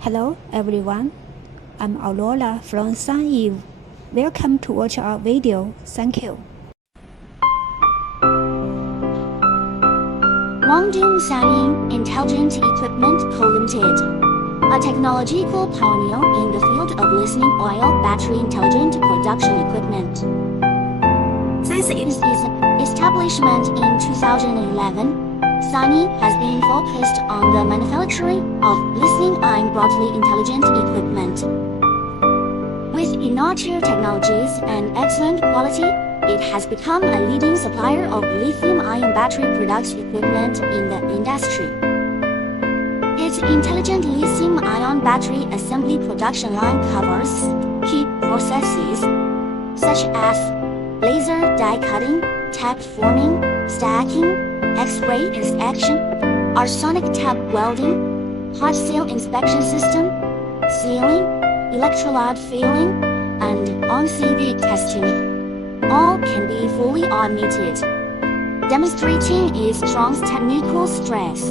Hello everyone, I'm Aurora from SunEve. Welcome to watch our video. Thank you. Guangdong Sanyin Intelligent Equipment Co. Limited, a technological pioneer in the field of lithium oil battery intelligent production equipment. Since its establishment in 2011, SunEve has been focused on the manufacturing of lithium-ion battery intelligent equipment. With innovative technologies and excellent quality, it has become a leading supplier of lithium-ion battery production equipment in the industry. Its intelligent lithium-ion battery assembly production line covers key processes such as laser die cutting, tab forming, stacking, X-ray inspection, arsenic tab welding, hot seal inspection system, sealing, electrolyte filling, and on-CV testing. All can be fully automated, demonstrating its strong technical strength.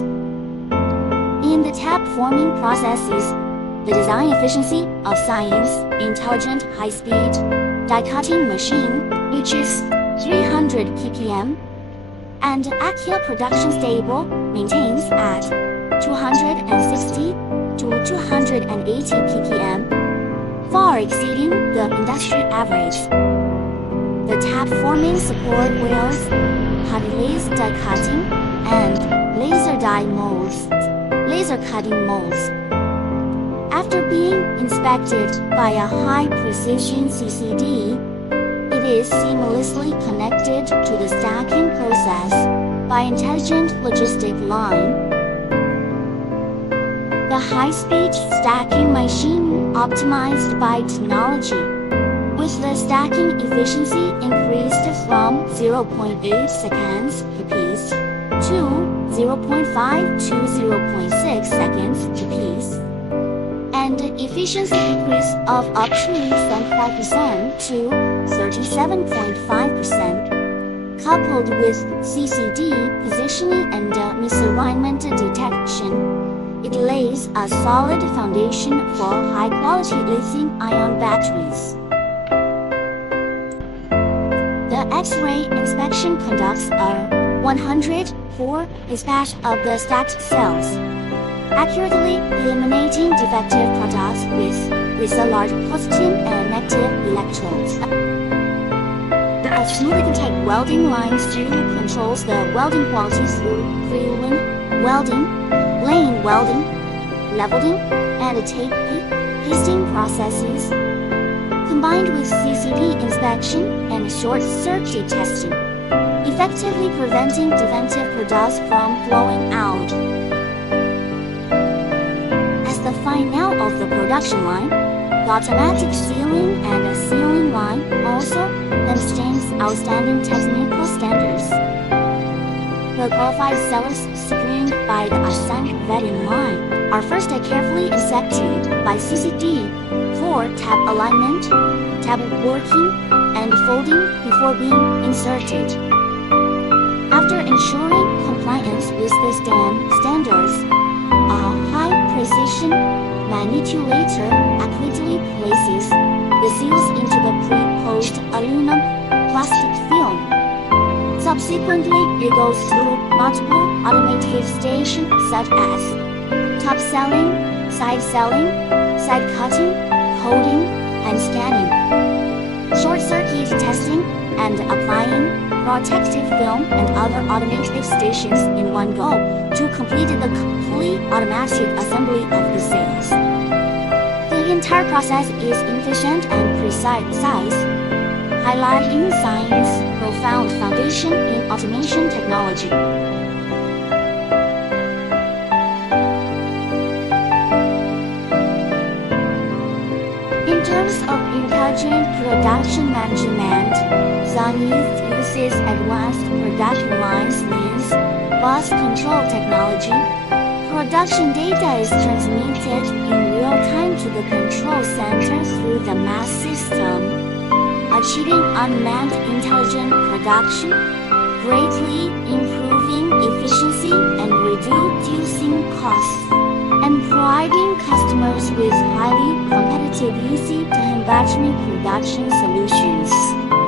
In the tab forming processes, the design efficiency of SunEve's intelligent high-speed die-cutting machine reaches 300 ppm, and accurate production stable maintains at 260 to 280 ppm, far exceeding the industry average. The tab forming support wheels, hot laser die cutting, and laser cutting molds. After being inspected by a high-precision CCD, it is seamlessly connected to the stacking process by intelligent logistic line. The high-speed stacking machine optimized by technology, with the stacking efficiency increased from 0.8 seconds per piece to 0.5 to 0.6 seconds per piece, and efficiency increase of up to 75% to 37.5%. Coupled with CCD positioning and misalignment detection, it lays a solid foundation for high-quality lithium-ion batteries. The X-ray inspection conducts a 104 inspection of the stacked cells, accurately eliminating defective products with a large positive and negative electrodes. The automatic type welding line still controls the welding quality through free-wheel welding, lane welding, leveling, and tape pasting processes, combined with CCD inspection and short-circuit testing, effectively preventing defective products from flowing out. As the final of the production line, the automatic sealing and sealing line also demonstrates outstanding technical standards. The qualified sellers screened by the assigned vetting line are first carefully inspected by CCD for tab alignment, tab working, and folding before being inserted. After ensuring compliance with the standards, a high-precision manipulator accurately places the seals into the pre-posed aluminum plastic film. Subsequently, it goes through multiple automated stations such as top selling, side cutting, coding, and scanning, short-circuit testing, and applying protective film and other automated stations in one go to complete the complete automatic assembly of the cells. The entire process is efficient and precise, highlighting SunEve's profound foundation in automation technology. In terms of intelligent production management, SunEve uses advanced production lines means bus control technology. Production data is transmitted in real time to the control center through the mass system, achieving unmanned intelligent production, greatly improving efficiency and reducing costs, and providing customer customers with highly competitive UC to battery production solutions.